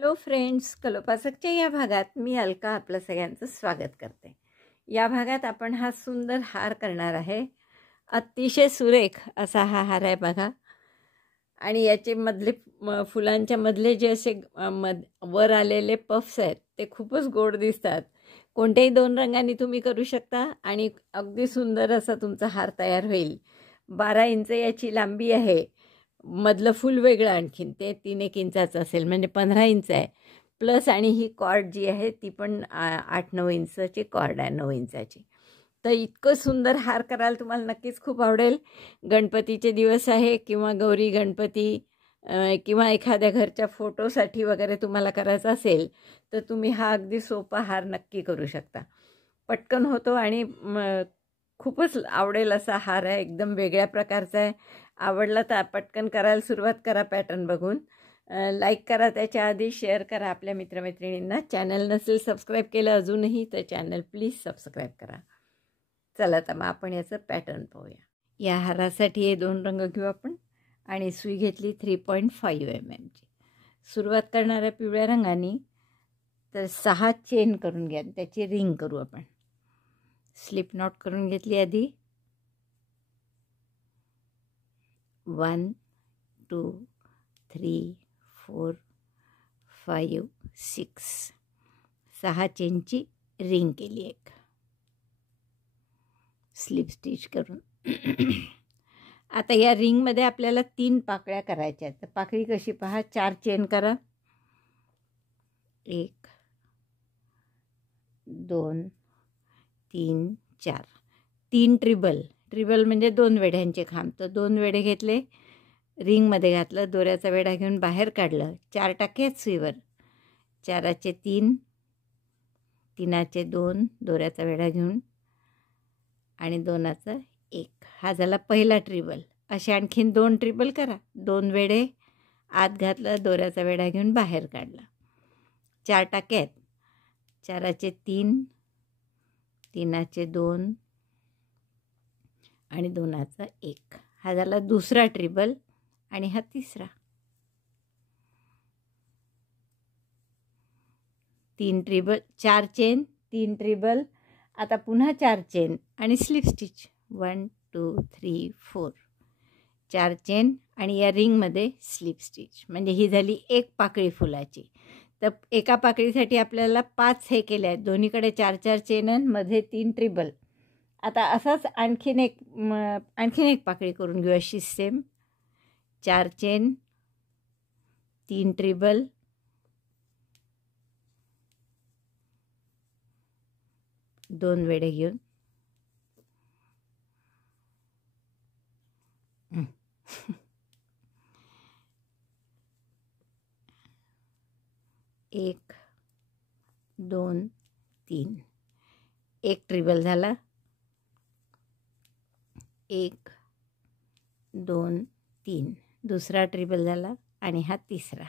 Hello friends, कलोपासकच्या या भागात मी अलका आपलं सगळ्यांचं स्वागत करते। या भागात आपण हा सुंदर हार करणार आहे। अतिशय सुरेख असा हा हार आहे बघा। आणि याचे मधले फुलांच्या मधले जे असे वर आलेले पफ्स आहेत ते खूपच गोड दिसतात। कोणत्याही दोन रंगांनी तुम्ही करू शकता आणि अगदी सुंदर असा तुमचा हार तयार होईल। 12 इंच याची लांबी आहे। मधलं फूल वेगळं आणखीन ते 3-1 इंचाचं असेल, म्हणजे 15 इंच आहे प्लस। आणि ही कॉर्ड जी आहे ती पण 8-9 इंचाची कॉर्ड आहे, 9 इंचाची। तर इतकं सुंदर हार करायला तुम्हाला नक्कीच खूप आवडेल। गणपतीचे दिवस आहे किंवा गौरी गणपती किंवा एखाद्या घरच्या फोटोसाठी वगैरे तुम्हाला करायचा असेल तर तुम्ही हा अगदी सोपा हार नक्की करू शकता। पटकन होतो आणि खूपच आवडेल असा हार आहे। एकदम वेगळ्या प्रकारचा आहे। आवडला तर पटकन करायला सुरुवात करा पॅटर्न बघून। लाईक करा, त्याच्या आधी शेअर करा आपल्या मित्रमैत्रिणींना। चॅनल नसेल सबस्क्राईब केलं अजूनही तर चॅनल प्लीज सबस्क्राईब करा। चला तर मग आपण याचं पॅटर्न पाहूया। या हारासाठी हे 2 रंग घेऊ आपण आणि सुई घेतली 3.5 mm ची। सुरुवात करणार आहे पिवळ्या रंगाने, तर 6 चेन करून घ्या, त्याची रिंग करू आपण। स्लिप नॉट करून घेतली आधी। 1 2 3 4 5 6 6 चेनची रिंग केली एक स्लिप स्टिच करून। आता या रिंगमध्ये आपल्याला 3 पाकळ्या करायच्या आहेत। तर पाकळी कशी पहा, 4 चेन करा। 1 2 3 4 3 ट्रिबल म्हणजे 2 वेढ्यांचे खांब। तर 2 वेढे घेतले, रिंगमध्ये घातलं, दोऱ्याचा वेढा घेऊन बाहेर काढलं। 4 टाके आहेत सुईवर, 4चे 3, 3चे 2, दोऱ्याचा वेढा घेऊन आणि 2चा 1। हा झाला पहिला ट्रिबल। असे आणखीन 2 ट्रिबल करा। 2 वेढे आत घातलं, दोऱ्याचा वेढा घेऊन बाहेर काढला। 4 टाके आहेत, 4चे 3, 3चे 2 आणि 2चा 1। हा झाला दुसरा ट्रिबल आणि हा तिसरा। 3 ट्रिबल, 4 चेन, 3 ट्रिबल। आता पुन्हा 4 चेन आणि स्लिप स्टिच 1 2 3 4 4 चेन आणि या रिंगमध्ये स्लिप स्टिच, म्हणजे ही झाली एक पाकळी फुलाची। तर एका पाकळीसाठी आपल्याला 5 हे केले आहेत, दोन्हीकडे 4-4 चेन आणि मध्ये 3 ट्रिबल। आता असाच आणखीन एक पाकळी करून घेऊ अशी सेम। 4 चेन, 3 ट्रिबल, 2 वेढे घेऊन एक 2 3 एक ट्रिबल झाला, 1 2 3 दुसरा ट्रिबल झाला आणि हा तिसरा।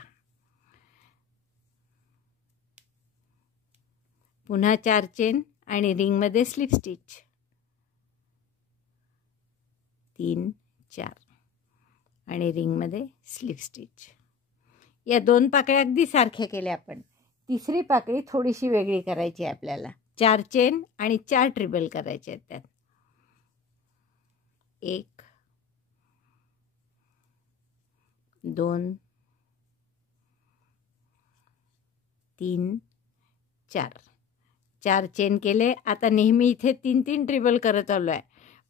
पुन्हा 4 चेन आणि रिंगमध्ये स्लिप स्टिच 3 4 आणि रिंगमध्ये स्लिप स्टिच। या 2 पाकळ्या अगदी सारख्या केल्या आपण। तिसरी पाकळी थोडीशी वेगळी करायची आहे आपल्याला। 4 चेन आणि 4 ट्रिबल करायचे आहेत त्यात। 1 2 3 4 4 चेन केले। आता नेहमी इथे 3-3 ट्रिबल करत आलो आहे,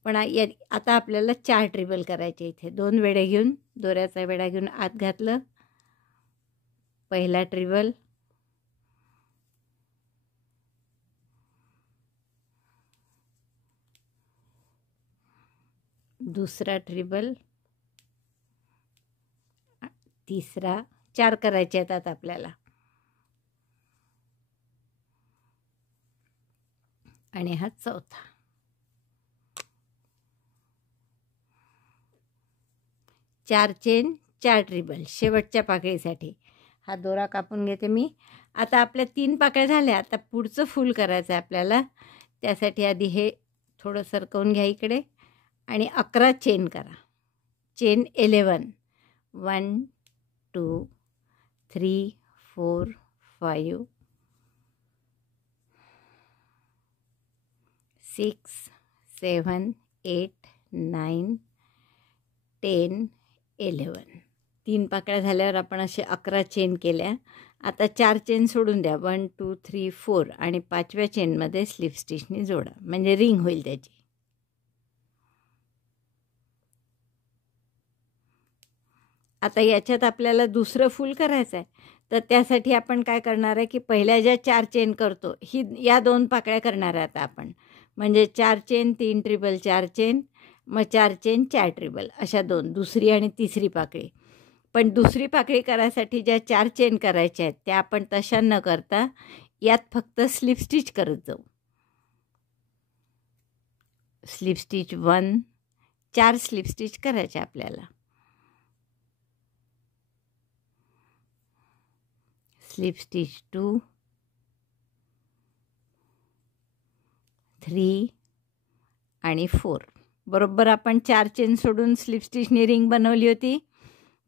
पण आता आपल्याला 4 ट्रिबल करायचे। इथे 2 वेढे घेऊन, दोऱ्याचा वेढा घेऊन आत घातलं, पहिला ट्रिबल, दुसरा ट्रिबल, तिसरा, 4 करायचे आहेत आता आपल्याला, आणि हा चौथा। 4 चेन, 4 ट्रिबल शेवटच्या पाकळीसाठी। हा दोरा कापून घेते मी। आता आपल्या 3 पाकळ्या झाल्या। आता पुढचं फूल करायचं आहे आपल्याला। त्यासाठी आधी हे थोडं सरकवून घ्या इकडे आणि 11 चेन करा। चेन 11 1 2 3 4 5 6 7 8 9 10 11. 3 पाकळ्या झाल्यावर आपण असे 11 चेन केल्या. आता 4 चेन सोडून द्या. 1 2 3 4 आणि 5व्या चेनमध्ये स्लिप स्टिचनी जोडा, म्हणजे रिंग होईल त्याची. आता याच्यात आपल्याला दुसरं फुल करायचं आहे, तर त्यासाठी आपण काय करणार आहे की पहिल्या ज्या 4 चेन करतो या 2 पाकळ्या करणार आहे आता आपण. म्हणजे 4 चेन 3 ट्रिबल 4 चेन, मग 4 चेन 4 ट्रिबल, अशा 2, दुसरी आणि तिसरी पाकळी. पण दुसरी पाकळी करायसाठी ज्या 4 चेन करायच्या आहेत त्या आपण तशा न करता यात फक्त स्लिप स्टिच करत जाऊ. स्लिप स्टिच 1, 4 स्लिप स्टिच करायचे आपल्याला. स्लिप स्टिच 2, 3 आणि 4. बरोबर आपण 4 चेन सोडून स्लिप स्टिचनी रिंग बनवली होती,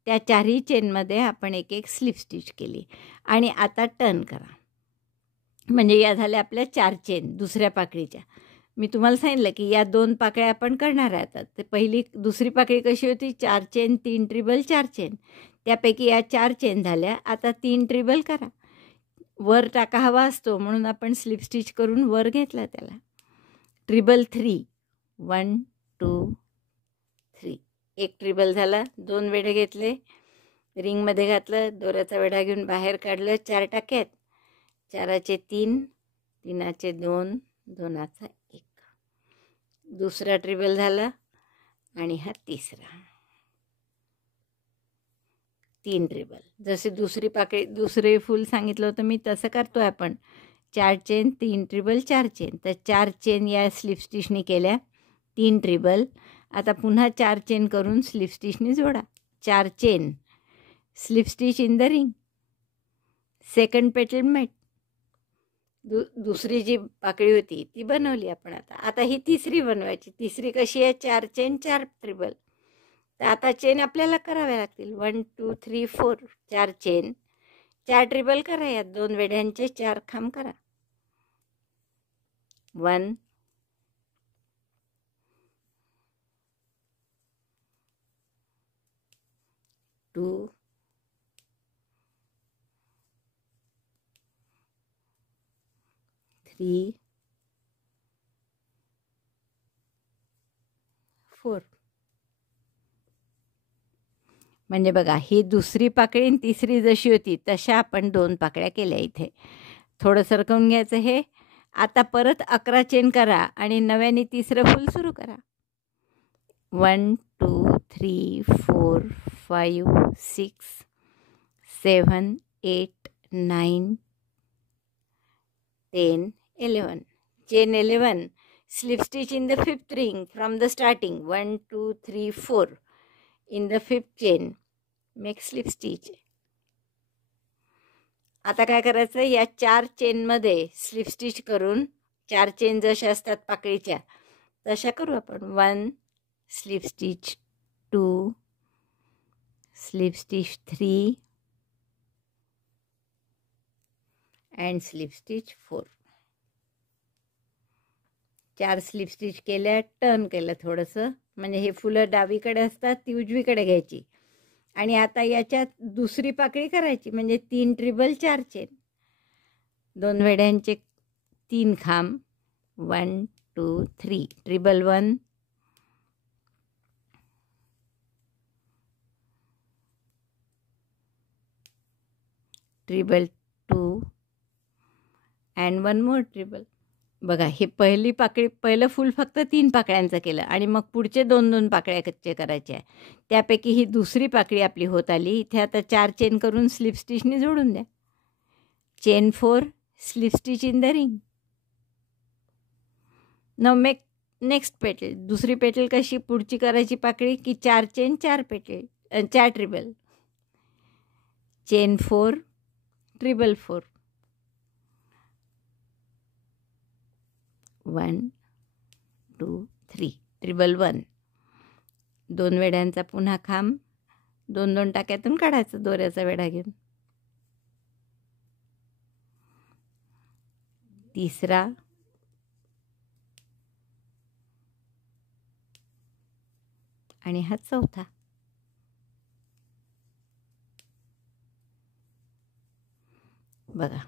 त्या 4ही चेनमध्ये आपण एक एक स्लिप स्टिच केली. आणि आता टर्न करा. म्हणजे या झाल्या आपल्या 4 चेन दुसऱ्या पाकळीच्या. मी तुम्हाला सांगितलं की या 2 पाकळ्या आपण करणार आहे आता. तर दुसरी पाकळी कशी होती? 4 चेन 3 ट्रिबल 4 चेन. त्यापैकी या 4 चेन झाल्या. आता 3 ट्रिबल करा. वर टाका हवा असतो म्हणून आपण स्लिप स्टिच करून वर घेतला त्याला. ट्रिबल 3, 1 2 3. एक ट्रिबल झाला. 2 वेढे घेतले, रिंगमध्ये घातलं, दोऱ्याचा वेढा घेऊन बाहेर काढलं. 4 टाक्यात. 4चे 3, 3चे 2, 2चा 1. दुसरा ट्रिबल झाला आणि हा तिसरा. 3 ट्रिबल. जसे दुसरे फुल सांगितलं होतं मी तसं करतोय आपण. 4 चेन 3 ट्रिबल 4 चेन. तर 4 चेन या स्लिप स्टिचनी केल्या, 3 ट्रिबल. आता पुन्हा 4 चेन करून स्लिप स्टिचनी जोडा. 4 chain, slip stitch in the ring, second पेटल मेट. दुसरी जी पाकळी होती ती बनवली आपण. आता ही तिसरी बनवायची. तिसरी कशी आहे? 4 चेन 4 ट्रिबल. तर आता चेन आपल्याला कराव्या लागतील. 1 2 3 4. 4 चेन 4 ट्रिबल करा. यात 2 वेढ्यांचे 4 खांब करा. 1 2 3 4. म्हणजे बघा, ही दुसरी पाकळी आणि तिसरी जशी होती तशा आपण 2 पाकळ्या केल्या इथे. थोडं सरकवून घ्यायचं हे. आता परत 11 चेन करा आणि नव्याने तिसरं फुल सुरू करा. 1 2 3 4 5 6 7 8 9 10 11. Chain 11. Slip stitch in the 5th ring from the starting. 1 2 3 4. In the 5th chain make slip stitch. आता काय करायचं? या 4 चेनमध्ये स्लिप स्टिच करून, 4 चेन जशा असतात पाकळीच्या तशा करू आपण. 1 slip stitch 2 slip stitch 3 and slip stitch 4. 4 slip stitch केल्या, टर्न केलं थोडंसं, म्हणजे हे फुलं डावीकडे असतात ती उजवीकडे घ्यायची. आणि आता याच्यात दुसरी पाकळी करायची, म्हणजे 3 ट्रिबल 4 चेन, 2 वेढ्यांचे 3 खांब. 1 2 3. ट्रिबल 1 ट्रिबल 2 अँड 1 मोर ट्रिबल. बघा, हे पहिलं फुल फक्त 3 पाकळ्यांचं केलं आणि मग पुढचे 2-2 पाकळ्या कच्चे करायचे आहे. त्यापैकी ही दुसरी पाकळी आपली होत आली. इथे आता 4 चेन करून स्लिप स्टिचनी जोडून द्या. Chain 4 slip stitch in the ring. Now make next पेटल. दुसरी पेटल कशी पुढची करायची पाकळी की 4 चेन 4 पेटल 4 ट्रिबल. चेन 4 ट्रिबल 4. 1 2 3. ट्रिबल 1. 2 वेढ्यांचा पुन्हा खांब, 2-2 टाक्यातून काढायचं दोऱ्याचा वेढा घेऊन. तिसरा, आणि हा चौथा. बघा,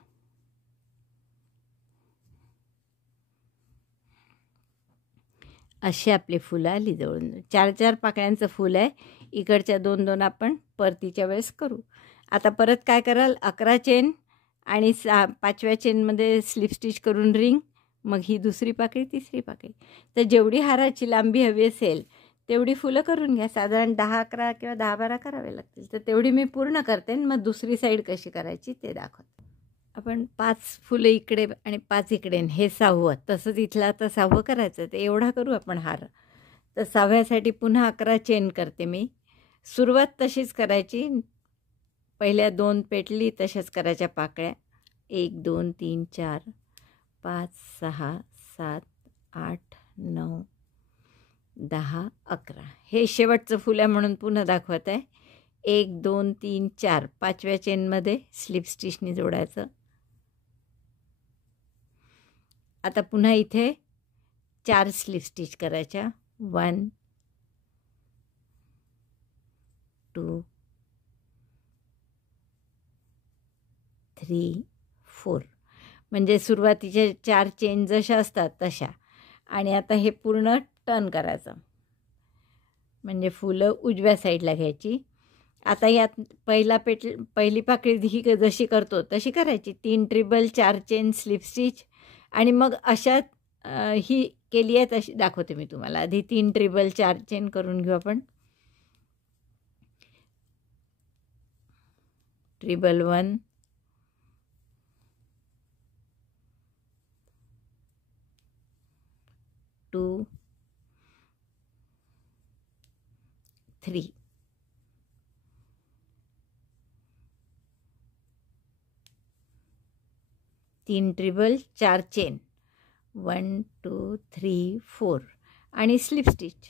अशी आपली फुलं आली जवळून. 4-4 पाकळ्यांचं फूल आहे. इकडच्या 2-2 आपण परतीच्या वेळेस करू. आता परत काय कराल, 11 चेन आणि 5व्या चेनमध्ये स्लिप स्टिच करून रिंग, मग ही दुसरी पाकळी, तिसरी पाकळी. तर जेवढी हाराची लांबी हवी असेल तेवढी फुलं करून घ्या. साधारण 10-11 किंवा 10-12 करावे लागतील. तर तेवढी मी पूर्ण करते आणि मग दुसरी साईड कशी करायची ते दाखवते. आपण 5 फुलं इकडे आणि 5 इकडे, हे 6वं. तसंच इथलं आता 6वं करायचं. ते एवढा करू आपण हार. तर 6व्यासाठी पुन्हा 11 चेन करते मी. सुरुवात तशीच करायची. पहिल्या 2 पेटली तशाच करायच्या पाकळ्या. 1 2 3 4 5 6 7 8 9 10 11. हे शेवटचं फुल आहे म्हणून पुन्हा दाखवत आहे. 1 2 3 4 5व्या चेनमध्ये स्लिप स्टिचनी जोडायचं. आता पुन्हा इथे 4 स्लिप स्टिच करायच्या. 1 2 3 4. म्हणजे सुरुवातीच्या 4 चेन जशा असतात तशा. आणि आता हे पूर्ण टर्न करायचं. म्हणजे फुलं उजव्या साईडला घ्यायची. आता यात पहिली पाकळी ही जशी करतो तशी करायची. 3 ट्रिबल 4 चेन स्लिप स्टिच. आणि मग अशात ही केली आहे तशी दाखवते मी तुम्हाला. आधी 3 ट्रिबल 4 चेन करून घेऊ आपण. ट्रिबल 1 2 3. 3 ट्रिबल 4 चेन. 1 2 3 4 आणि स्लिप स्टिच.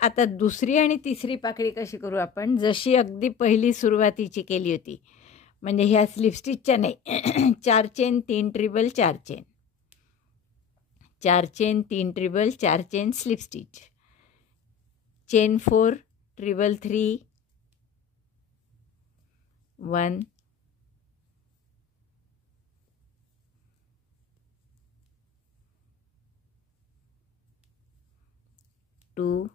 आता दुसरी आणि तिसरी पाकळी कशी करू आपण, जशी अगदी पहिली सुरुवातीची केली होती. म्हणजे ह्या स्लिप स्टिचच्या नाही. 4 chain 3 treble 4 chain, 4 chain 3 treble 4 chain slip stitch. Chain 4 ट्रिबल 3 1 2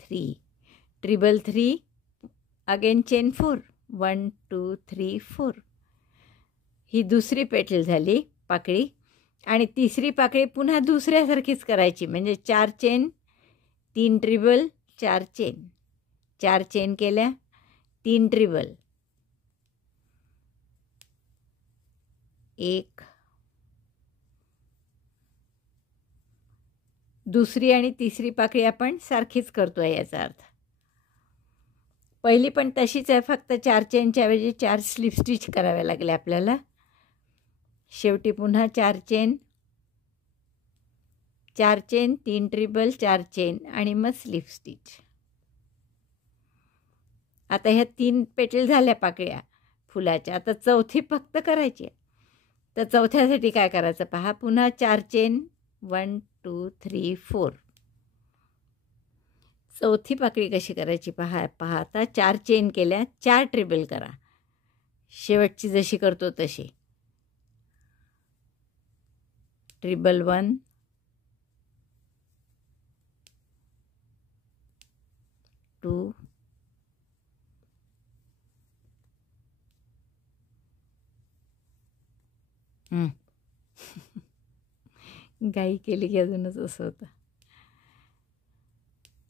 3. ट्रिबल 3 again chain 4 1 2 3 4. ही दुसरी पेटल झाली पाकळी. आणि तिसरी पाकळी पुन्हा दुसऱ्यासारखीच करायची. म्हणजे 4 चेन 3 ट्रिबल 4 चेन, 4 चेन केल्या, 3 ट्रिबल, 1. दुसरी आणि तिसरी पाकळी आपण सारखीच करतो आहे याचा अर्थ. पहिली पण तशीच आहे, फक्त 4 चेनच्या ऐवजी 4 स्लिप स्टिच कराव्या लागल्या आपल्याला. शेवटी पुन्हा 4 चेन 4 चेन 3 ट्रिबल 4 चेन आणि मग स्लिप स्टिच. आता ह्या 3 पेटल झाल्या पाकळ्या फुलाच्या. आता चौथी फक्त करायची आहे. तर चौथ्यासाठी काय करायचं पहा. पुन्हा 4 चेन 1 2 3 4. चौथी पाकळी कशी करायची पहा. आता 4 चेन केल्या, 4 ट्रिबल करा, शेवटची जशी करतो तशी. ट्रिबल 1 2 गाई केली की अजूनच असं होतं.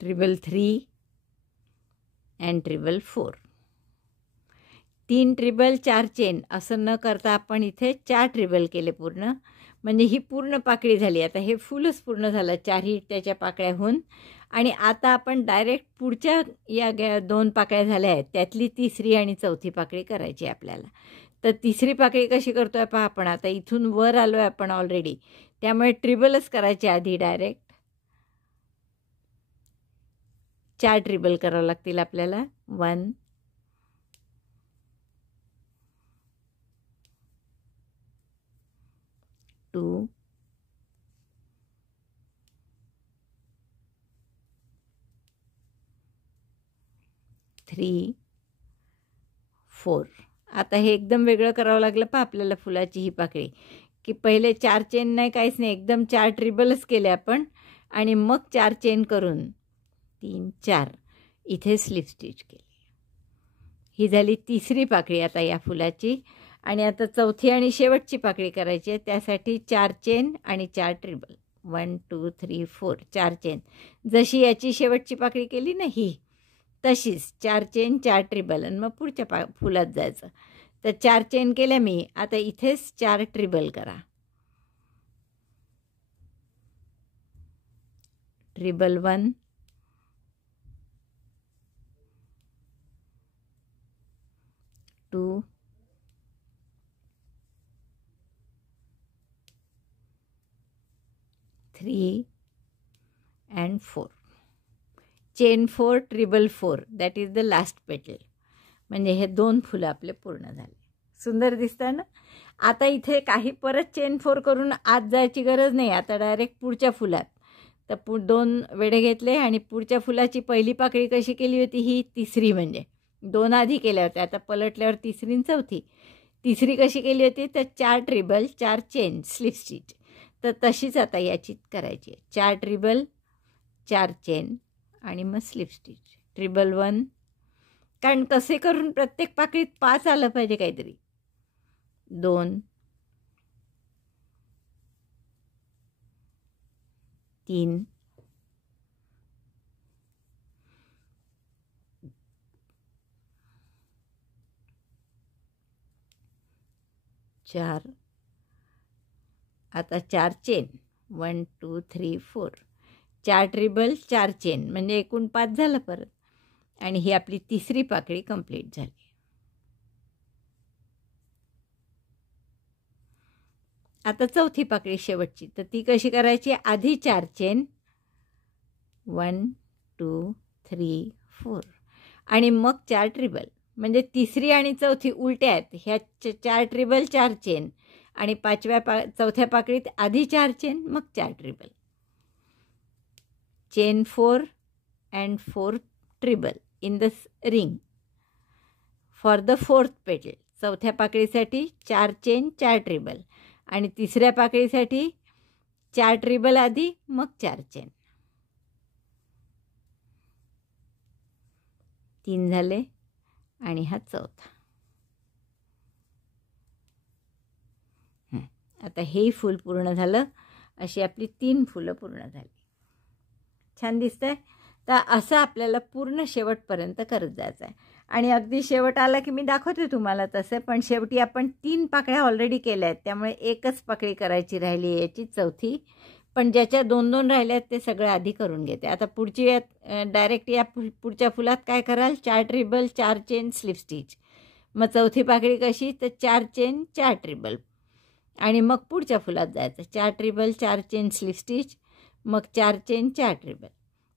ट्रिबल 3 अँड ट्रिबल 4. 3 ट्रिबल 4 चेन असं न करता आपण इथे 4 ट्रिबल केले पूर्ण. म्हणजे ही पूर्ण पाकळी झाली. आता हे फुलच पूर्ण झालं, 4ही त्याच्या पाकळ्या होऊन. आणि आता आपण डायरेक्ट पुढच्या या 2 पाकळ्या झाल्या आहेत त्यातली तिसरी आणि चौथी पाकळी करायची आपल्याला. तर तिसरी पाकळी कशी करतो आहे पहा आपण. आता इथून वर आलो आहे आपण ऑलरेडी, त्यामुळे ट्रिबलच करायची आधी डायरेक्ट. 4 ट्रिबल करावं लागतील आपल्याला. 1 2 3 4. आता हे एकदम वेगळं करावं लागलं पहा आपल्याला फुलाची ही पाकळी, की पहिले 4 चेन नाही, काहीच नाही, एकदम 4 ट्रिबलच केले आपण आणि मग 4 चेन करून 3 4 इथे स्लिप स्टिच केली. ही झाली तिसरी पाकळी आता या फुलाची. आणि आता चौथी आणि शेवटची पाकळी करायची आहे. त्यासाठी 4 चेन आणि 4 ट्रिबल. 1 2 3 4 4 चेन. जशी याची शेवटची पाकळी केली ना ही, तशीच 4 चेन 4 ट्रिबल आणि मग पुढच्या फुलात जायचं. तर 4 चेन केल्या मी. आता इथेच 4 ट्रिबल करा. ट्रिबल 1 2 3 and 4. Chain 4 ट्रिबल 4 that is the last पेटल. म्हणजे हे 2 फुलं आपले पूर्ण झाले. सुंदर दिसतं ना. आता इथे काही परत चेन 4 करून आत जायची गरज नाही. आता डायरेक्ट पुढच्या फुलात. तर 2 वेढे घेतले आणि पुढच्या फुलाची पहिली पाकळी कशी केली होती, ही तिसरी, म्हणजे 2 आधी केल्या होत्या, आता पलटल्यावर तिसरी आणि चौथी. तिसरी कशी केली होती, तर 4 ट्रिबल 4 चेन स्लिप स्टिच. तर तशीच आता याची करायची आहे. 4 ट्रिबल 4 चेन आणि मग स्लिप स्टिच. ट्रिबल 1, कारण कसे करून प्रत्येक पाकळीत 5 आलं पाहिजे काहीतरी. 2 3 4. आता 4 चेन. 1 2 3 4. 4 ट्रिबल 4 चेन म्हणजे एकूण 5 झालं परत. आणि ही आपली तिसरी पाकळी कंप्लीट झाली. आता चौथी पाकळी शेवटची. तर ती कशी करायची, आधी 4 चेन 1 2 3 4 आणि मग 4 ट्रिबल. म्हणजे तिसरी आणि चौथी उलट्या आहेत. ह्या 4 ट्रिबल 4 चेन आणि चौथ्या पाकळीत आधी 4 चेन मग 4 treble. Chain 4 and 4 treble in the ring for the 4th petal. चौथ्या पाकळीसाठी 4 चेन 4 ट्रिबल आणि तिसऱ्या पाकळीसाठी 4 ट्रिबल आधी मग 4 चेन. 3 झाले आणि हा चौथा. आता हे फूल पूर्ण झालं. अशी आपली 3 फुलं पूर्ण झाली. छान दिसतंय. तर असं आपल्याला पूर्ण शेवटपर्यंत करत जायचं आहे. आणि अगदी शेवट आला की मी दाखवते तुम्हाला तसं. पण शेवटी आपण 3 पाकळ्या ऑलरेडी केल्या आहेत, त्यामुळे एकच पाकळी करायची राहिली आहे याची, चौथी. पण ज्याच्या 2-2 राहिल्या आहेत ते सगळं आधी करून घेते. आता पुढची डायरेक्ट या पुढच्या फुलात काय कराल, 4 ट्रिबल 4 चेन स्लिप स्टिच. मग चौथी पाकळी कशी, तर 4 चेन 4 ट्रिबल आणि मग पुढच्या फुलात जायचं. 4 ट्रिबल 4 चेन स्लिप स्टिच, मग 4 चेन 4 ट्रिबल.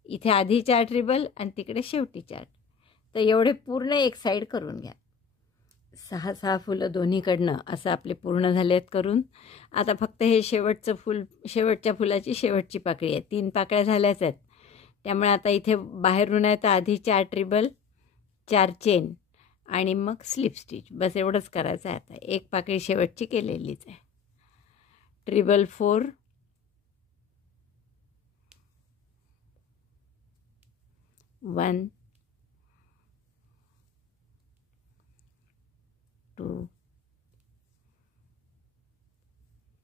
इथे आधी 4 ट्रिबल आणि तिकडे शेवटी 4. तर एवढे पूर्ण एक साईड करून घ्या. 6 फुलं दोन्हीकडनं असं आपले पूर्ण झाले आहेत करून. आता फक्त हे शेवटचं फूल, शेवटच्या फुलाची शेवटची पाकळी आहे. 3 पाकळ्या झाल्याच आहेत. त्यामुळे आता इथे बाहेरून आहे तर आधी 4 ट्रिबल 4 चेन आणि मग स्लिप स्टिच. बस एवढंच करायचं आहे. आता एक पाकळी शेवटची केलेलीच आहे. ट्रिबल 4 1 2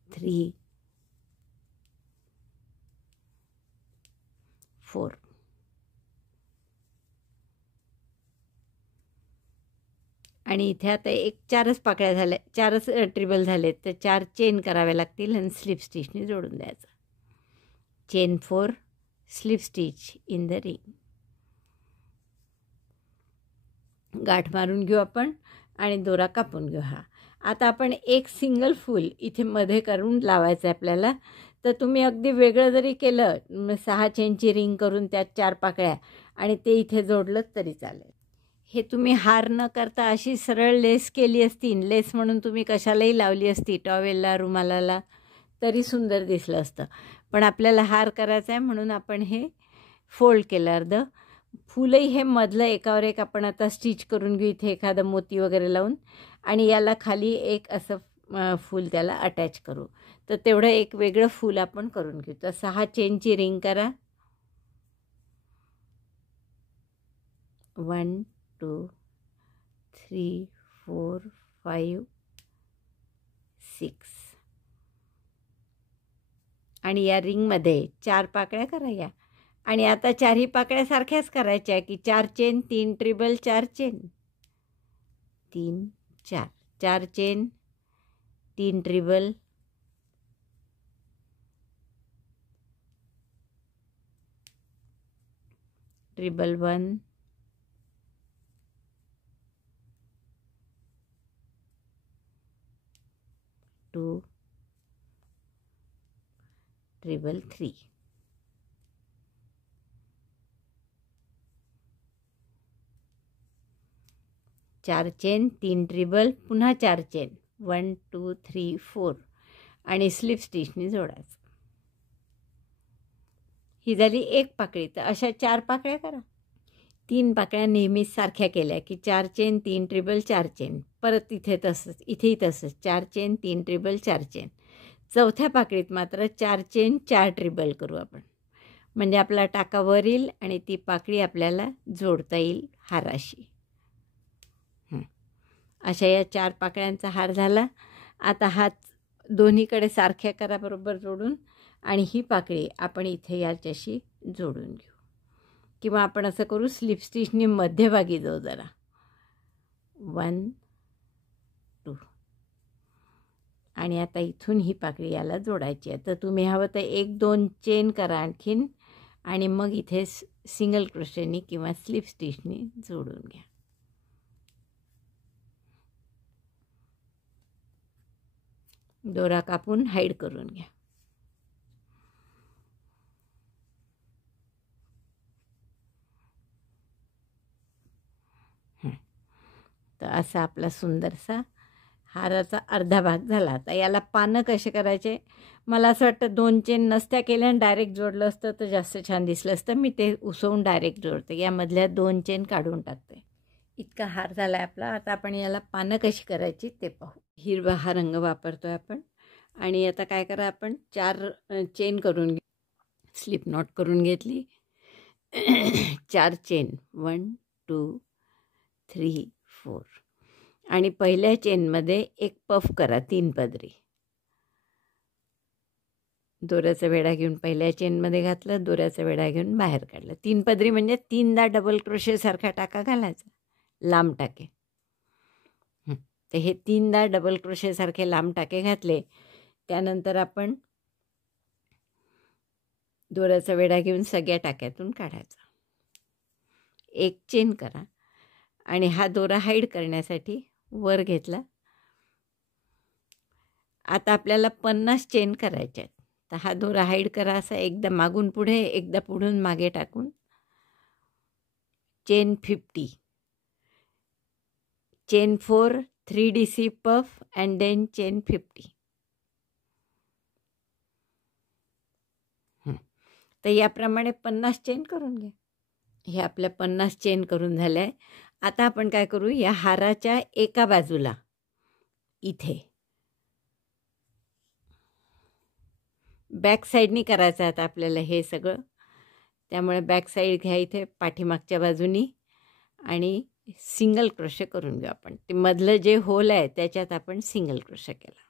3 4. आणि इथे आता 4च पाकळ्या झाल्या, 4च ट्रिबल झाले. तर 4 चेन कराव्या लागतील आणि स्लिप स्टिचने जोडून द्यायचं. Chain 4 slip stitch in the ring. गाठ मारून घेऊ आपण आणि दोरा कापून घेऊ. आता आपण एक सिंगल फूल इथे मध्ये करून लावायचं आहे आपल्याला. तर तुम्ही अगदी वेगळं जरी केलं, 6 चेनची रिंग करून त्यात 4 पाकळ्या आणि ते इथे जोडलं तरी चालेल. हे तुम्ही हार न करता अशी सरळ लेस केली असती, लेस म्हणून तुम्ही कशालाही लावली असती, टॉवेलला, रुमालाला, तरी सुंदर दिसलं असतं. पण आपल्याला हार करायचा आहे म्हणून आपण हे फोल्ड केलं अर्धं. फुलंही हे मधलं एकावर एक आपण आता स्टिच करून घेऊ, इथे एखादं मोती वगैरे लावून, आणि याला खाली एक असं फूल त्याला अटॅच करू. तर तेवढं एक वेगळं फूल आपण करून घेऊ. तर 6 चेनची रिंग करा. 1 2 3 4 5 6 आणि या रिंगमध्ये 4 पाकळ्या करा या. आणि आता 4ही पाकळ्या सारख्याच करायच्या की 4 chain, 3 treble, 4 chain, 3 4, 4 chain, 3 treble, treble 1, two, treble 3, 4 chain, 3 treble, पुन्हा 4 चेन, 1 2 3 4 आणि स्लिप स्टिचनी जोडायचं. ही झाली एक पाकळी. तर अशा 4 पाकळ्या करा. 3 पाकळ्या नेहमीच सारख्या केल्या की 4 चेन, 3 ट्रिबल, 4 चेन, परत इथे तसंच, इथेही तसंच 4 चेन, 3 ट्रिबल, 4 चेन. चौथ्या पाकळीत मात्र 4 चेन, 4 ट्रिबल करू आपण, म्हणजे आपला टाका वर येईल आणि ती पाकळी आपल्याला जोडता येईल हाराशी. अशा या 4 पाकळ्यांचा हार झाला. आता हात दोन्हीकडे सारख्या करा बरोबर जोडून, आणि ही पाकळी आपण इथे याच्याशी जोडून घेऊ, किंवा आपण असं करू, स्लिप स्टिचनी मध्यभागी जाऊ जरा. 1 2 आणि आता इथून ही पाकळी याला जोडायची आहे. तर तुम्ही हवं तर 1 2 चेन करा आणखीन, आणि मग इथे सिंगल क्रोशेनी किंवा स्लिप स्टिचनी जोडून घ्या. दोरा कापून हाईड करून घ्या. तर असा आपला सुंदरसा हाराचा अर्धा भाग झाला. आता याला पानं कसे करायचे, मला असं वाटतं 2 चेन नसत्या केल्या आणि डायरेक्ट जोडलं असतं तर जास्त छान दिसलं असतं. मी ते उसवून डायरेक्ट जोडते. यामधल्या 2 चेन काढून टाकते. इतका हार झाला आहे आपला. आता आपण याला पानं कशी करायची ते पाहू. हिरवा हा रंग वापरतो आहे आपण. आणि आता काय करा, आपण 4 चेन करून घेऊ. स्लिप नॉट करून घेतली. 4 चेन, 1 2 3 4, आणि पहिल्या चेनमध्ये एक पफ करा 3 पदरी. दोऱ्याचा वेढा घेऊन पहिल्या चेनमध्ये घातलं, दोऱ्याचा वेढा घेऊन बाहेर काढलं. 3 पदरी म्हणजे 3दा डबल क्रोशेसारखा टाका घालायचा, लांब टाके. तर हे 3दा डबल क्रोशेसारखे लांब टाके घातले. त्यानंतर आपण दोऱ्याचा वेढा घेऊन सगळ्या टाक्यातून काढायचा. एक चेन करा आणि हा दोरा हाईड करण्यासाठी वर घेतला. आता आपल्याला 50 चेन करायच्या आहेत. तर हा दोरा हाईड करा, असा एकदा मागून पुढे, एकदा पुढून मागे टाकून chain 50, chain 4 3DC puff and then chain 50. तर याप्रमाणे 50 चेन करून घ्या. हे आपल्या 50 चेन करून झाल्या आहे. आता आपण काय करू, या हाराच्या एका बाजूला इथे बॅक साईडनी करायचं आहे आता आपल्याला हे सगळं. त्यामुळे बॅक साईड घ्या इथे पाठीमागच्या बाजूनी, आणि सिंगल क्रोशे करून घेऊ आपण. ते मधलं जे होल आहे त्याच्यात आपण सिंगल क्रोशे केला.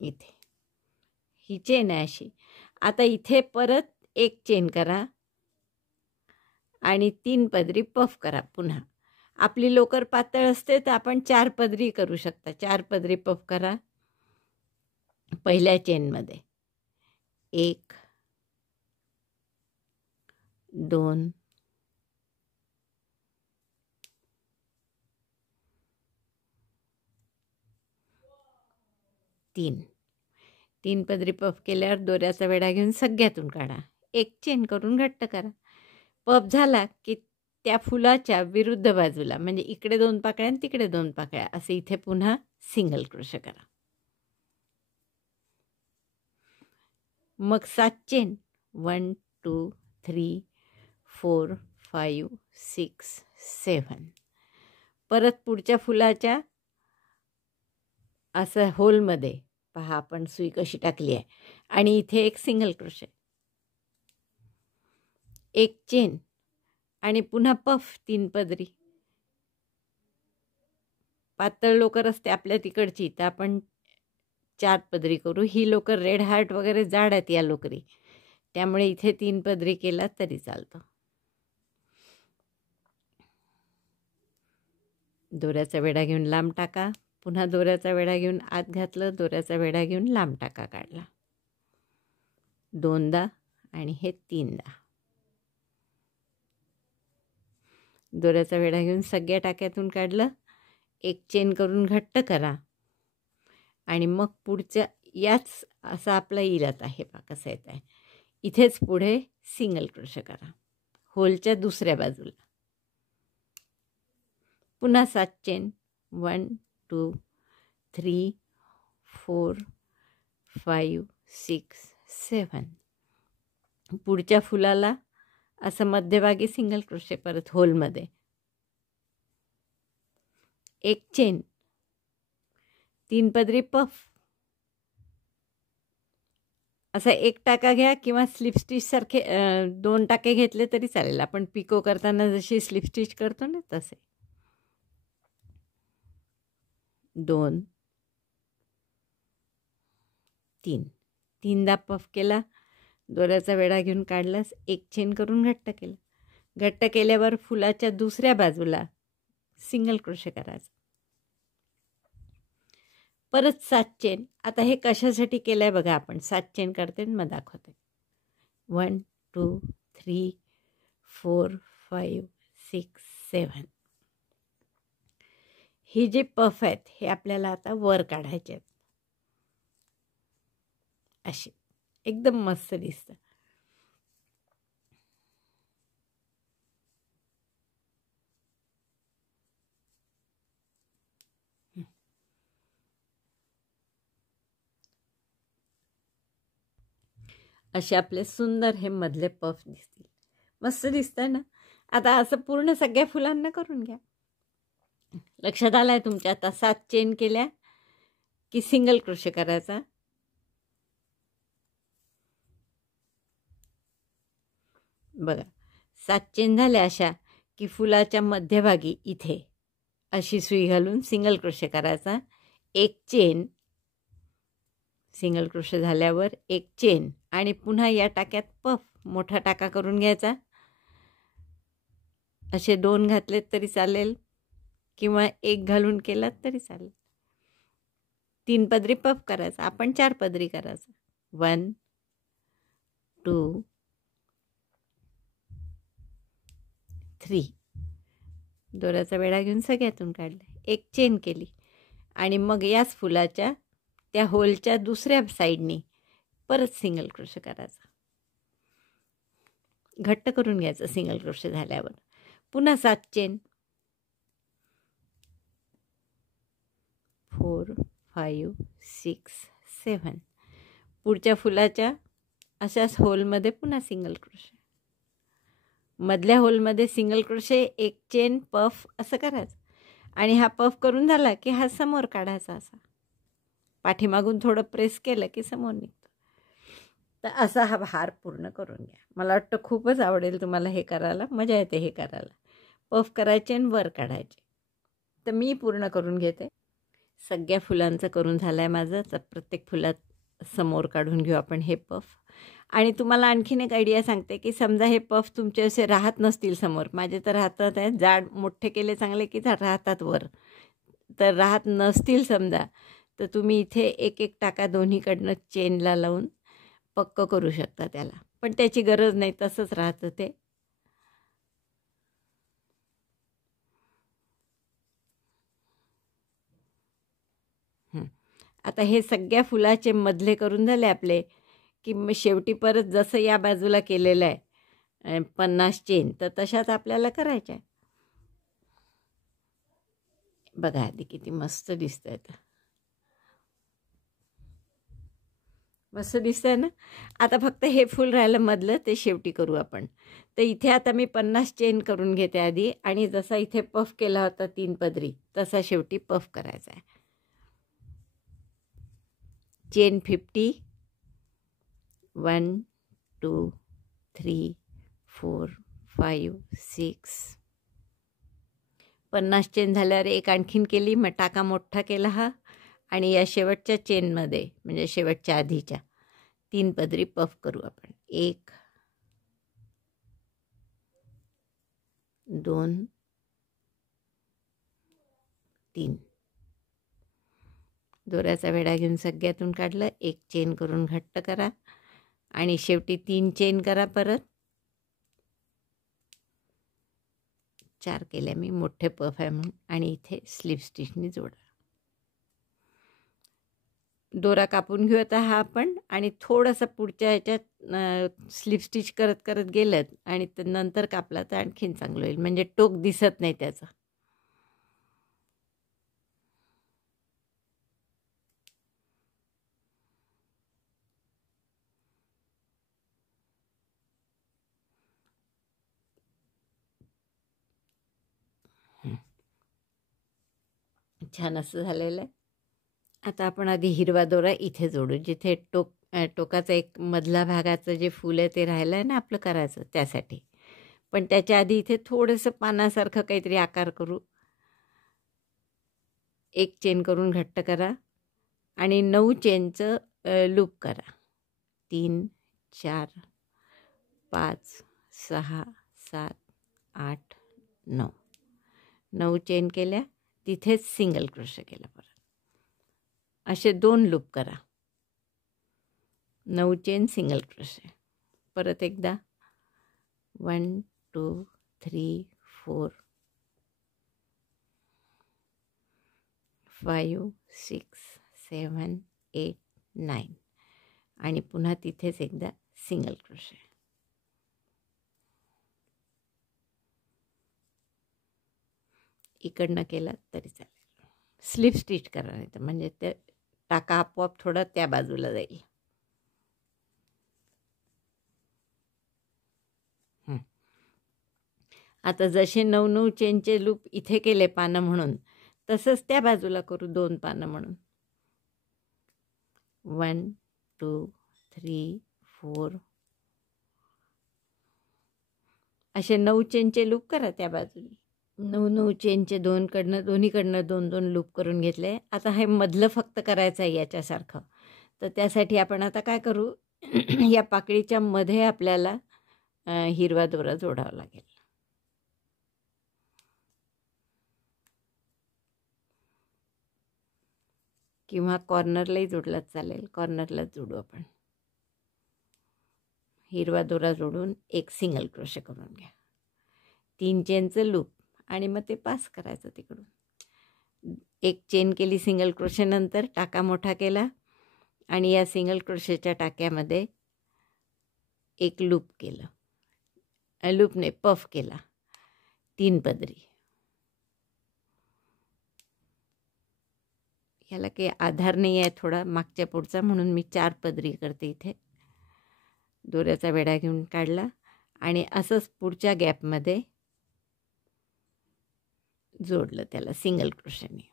इथे ही चेन आहे अशी. आता इथे परत एक चेन करा आणि 3 पदरी पफ करा. पुन्हा आपली लोकर पातळ असते तर आपण 4 पदरी करू शकता. 4 पदरी पफ करा पहिल्या चेनमध्ये. 1 2 3 पदरी पफ केल्यावर दोऱ्याचा वेढा घेऊन सगळ्यातून काढा. एक चेन करून घट्ट करा. पफ झाला की त्या फुलाच्या विरुद्ध बाजूला म्हणजे इकडे 2 पाकळ्या आणि तिकडे 2 पाकळ्या असे इथे पुन्हा सिंगल क्रोशे करा. मग 7 चेन 1 2 3 4 5 6 7. परत पुढच्या फुलाच्या असं होलमध्ये पहा आपण सुई कशी टाकली आहे आणि इथे एक सिंगल क्रोशे, एक चेन आणि पुन्हा पफ 3 पदरी. पातळ लोकर असते आपल्या तिकडची तर आपण 4 पदरी करू. ही लोकर रेड हार्ट वगैरे जाड आहेत या लोकरी, त्यामुळे इथे 3 पदरी केला तरी चालतं. दोऱ्याचा वेढा घेऊन लांब टाका, पुन्हा दोऱ्याचा वेढा घेऊन आत घातलं, दोऱ्याचा वेढा घेऊन लांब टाका काढला. 2दा आणि हे 3दा. दोऱ्याचा वेढा घेऊन सगळ्या टाक्यातून काढलं, एक चेन करून घट्ट करा आणि मग पुढच्या याच असा आपला येईल. आता हे पहा कसं येत आहे. इथेच पुढे सिंगल क्रोशे करा होलच्या दुसऱ्या बाजूला. पुन्हा 7 चेन 1 2 3 4 5 6 7. पुढच्या फुलाला असं मध्यभागी सिंगल क्रोशे परत होलमध्ये, एक चेन, 3 पदरी पफ. असा एक टाका घ्या किंवा स्लिप स्टिच सारखे 2 टाके घेतले तरी चालेल. आपण पिको करताना जशी स्लिप स्टिच करतो ना तसे. 2 3 3दा पफ केला, दोऱ्याचा वेढा घेऊन काढलास, एक चेन करून घट्ट केलं. घट्ट केल्यावर फुलाच्या दुसऱ्या बाजूला सिंगल क्रोशे करायचं. परत 7 चेन. आता हे कशासाठी केलं आहे बघा आपण. 7 चेन करते मग दाखवते. 1 2 3 4 5 6 7. ही जे पफ आहेत हे आपल्याला आता वर काढायचे आहेत. असे एकदम मस्त दिसतं. असे आपले सुंदर हे मधले पफ दिसतील. मस्त दिसतंय ना. आता असं पूर्ण सगळ्या फुलांना करून घ्या. लक्षात आलं आहे तुमच्या. आता 7 चेन केल्या की सिंगल क्रोशे करायचा. बघा 7 चेन झाल्या अशा की फुलाच्या मध्यभागी इथे अशी सुई घालून सिंगल क्रोशे करायचा. एक चेन, सिंगल क्रोशे झाल्यावर एक चेन आणि पुन्हा या टाक्यात पफ मोठा टाका करून घ्यायचा. असे 2 घातलेत तरी चालेल किंवा एक घालून केलात तरी चालेल. 3 पदरी पफ करायचा. आपण 4 पदरी करायचा. 1 2 3. दोऱ्याचा वेढा घेऊन सगळ्यातून काढले, एक चेन केली आणि मग याच फुलाच्या त्या होलच्या दुसऱ्या साईडनी परत सिंगल क्रोशे करायचा. घट्ट करून घ्यायचं सिंगल क्रोशे झाल्यावर. पुन्हा 7 चेन 4 5 6 7. पुढच्या फुलाच्या अशाच होलमध्ये पुन्हा सिंगल क्रोशे. मधल्या होलमध्ये सिंगल क्रोशे, एक चेन, पफ असं करायचं. आणि हा पफ करून झाला की हा समोर काढायचा. असा पाठीमागून थोडं प्रेस केलं की समोर निघतो. तर असा हा हार पूर्ण करून घ्या. मला वाटतं खूपच आवडेल तुम्हाला हे करायला. मजा येते हे करायला. पफ करायचे आणि वर काढायचे. तर मी पूर्ण करून घेते. सगळ्या फुलांचं करून झालं आहे माझं. तर प्रत्येक फुलात समोर काढून घेऊ आपण हे पफ. आणि तुम्हाला आणखीन एक आयडिया सांगते की समजा हे पफ तुमचे असे राहत नसतील समोर. माझे तर राहतात आहे. जाड मोठे केले चांगले की राहतात वर. तर राहत नसतील समजा तर तुम्ही इथे एक एक टाका दोन्हीकडनं चेनला लावून पक्क करू शकता त्याला. पण त्याची गरज नाही, तसंच राहतं ते. आता हे सगळ्या फुलाचे मधले करून झाले आपले की मग शेवटी परत जसं या बाजूला केलेलं आहे 50 चेन, तर तशाच आपल्याला करायच्या. बघा आधी किती मस्त दिसत आहेत. मस्त दिसतंय ना. आता फक्त हे फूल राहिलं मधलं, ते शेवटी करू आपण. तर इथे आता मी 50 चेन करून घेते आधी, आणि जसा इथे पफ केला होता 3 पदरी, तसा शेवटी पफ करायचा आहे. चेन 50, 1 2 3 4 5 6. 50 चेन झाल्यावर एक आणखीन केली, मग टाका मोठा केला हा, आणि या शेवटच्या चेनमध्ये म्हणजे शेवटच्या आधीच्या 3 पदरी पफ करू आपण. 1 2 3. दोऱ्याचा वेढा घेऊन सगळ्यातून काढलं, एक चेन करून घट्ट करा, आणि शेवटी 3 चेन करा. परत 4 केल्या मी, मोठे पफ आहे म्हणून, आणि इथे स्लिप स्टिचनी जोडा. दोरा कापून घेऊ आता हा आपण, आणि थोडासा पुढच्या ह्याच्यात स्लिप स्टिच करत करत गेलं आणि नंतर कापला तर आणखीन चांगलं होईल, म्हणजे टोक दिसत नाही त्याचं. छान असं झालेलं आहे. आता आपण आधी हिरवा दोरा इथे जोडू, जिथे टोकाचा एक मधला भागाचं जे फूल आहे ते राहिलं आहे ना आपलं करायचं, त्यासाठी. पण त्याच्या आधी इथे थोडंसं पानासारखं काहीतरी आकार करू. एक चेन करून घट्ट करा, आणि 9 चेनचं लूप करा. 3 4 5 6 7 8 9. 9 चेन केल्या, तिथेच सिंगल क्रोशे केला. परत असे 2 लूप करा. 9 चेन सिंगल क्रोशे. परत एकदा 1 2 3 4 5 6 7 8 9, आणि पुन्हा तिथेच एकदा सिंगल क्रोशे. इकडनं केला तरी चालेल. स्लिप स्टिच करा, नाही तर म्हणजे ते टाका आपोआप थोडा त्या बाजूला जाईल. आता जसे 9 चेनचे लूप इथे केले पानं म्हणून, तसंच त्या बाजूला करू 2 पानं म्हणून. 1 2 3 4 असे 9 चेनचे लूप करा त्या बाजूने. 9 चेनचे दोन्हीकडनं 2 लूप करून घेतले. आता हे मधलं फक्त करायचं आहे याच्यासारखं. तर त्यासाठी आपण आता काय करू, या पाकळीच्या मध्ये आपल्याला हिरवा दोरा जोडावा लागेल. किंवा कॉर्नरलाही जोडलाच चालेल, कॉर्नरलाच जोडू आपण. हिरवा दोरा जोडून एक सिंगल क्रोशे करून घ्या. 3 चेनचं लूप, आणि मग ते पास करायचं तिकडून. एक चेन केली सिंगल क्रोशेनंतर, टाका मोठा केला, आणि या सिंगल क्रोशेच्या टाक्यामध्ये एक लूप केलं. लूपने पफ केला 3 पदरी. याला काही आधार नाही आहे थोडा मागच्या पुढचा, म्हणून मी 4 पदरी करते इथे. दोऱ्याचा वेढा घेऊन काढला, आणि असंच पुढच्या गॅपमध्ये जोडलं त्याला सिंगल क्रोशेने.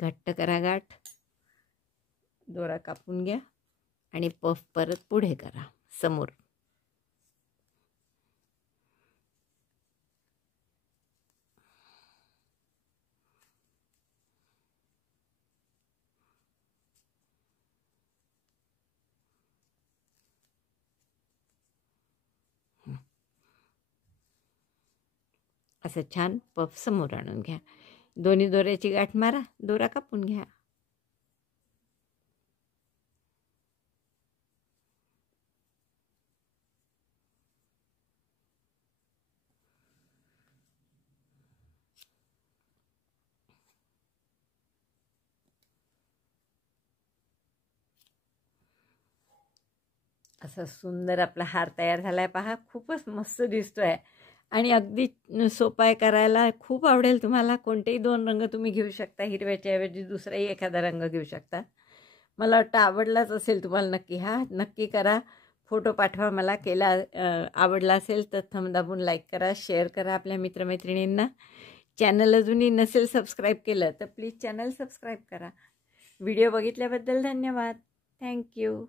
घट्ट करा गाठ, दोरा कापून घ्या, आणि पफ परत पुढे करा समोर. असं छान पफ समोर आणून घ्या. दोन्ही दोऱ्याची गाठ मारा, दोरा कापून घ्या. असा सुंदर आपला हार तयार झाला आहे पहा. खूपच मस्त दिसतो आहे आणि अगदी सोपा आहे करायला. खूप आवडेल तुम्हाला. कोणतेही 2 रंग तुम्ही घेऊ शकता. हिरव्याच्या ऐवजी दुसराही एखादा रंग घेऊ शकता. मला वाटतं आवडलाच असेल तुम्हाला नक्की. नक्की करा. फोटो पाठवा मला. आवडला असेल तर थंब दाबून लाईक करा, शेअर करा आपल्या मित्रमैत्रिणींना. चॅनल अजूनही नसेल सबस्क्राईब केलं तर प्लीज चॅनल सबस्क्राईब करा. व्हिडिओ बघितल्याबद्दल धन्यवाद. थँक्यू.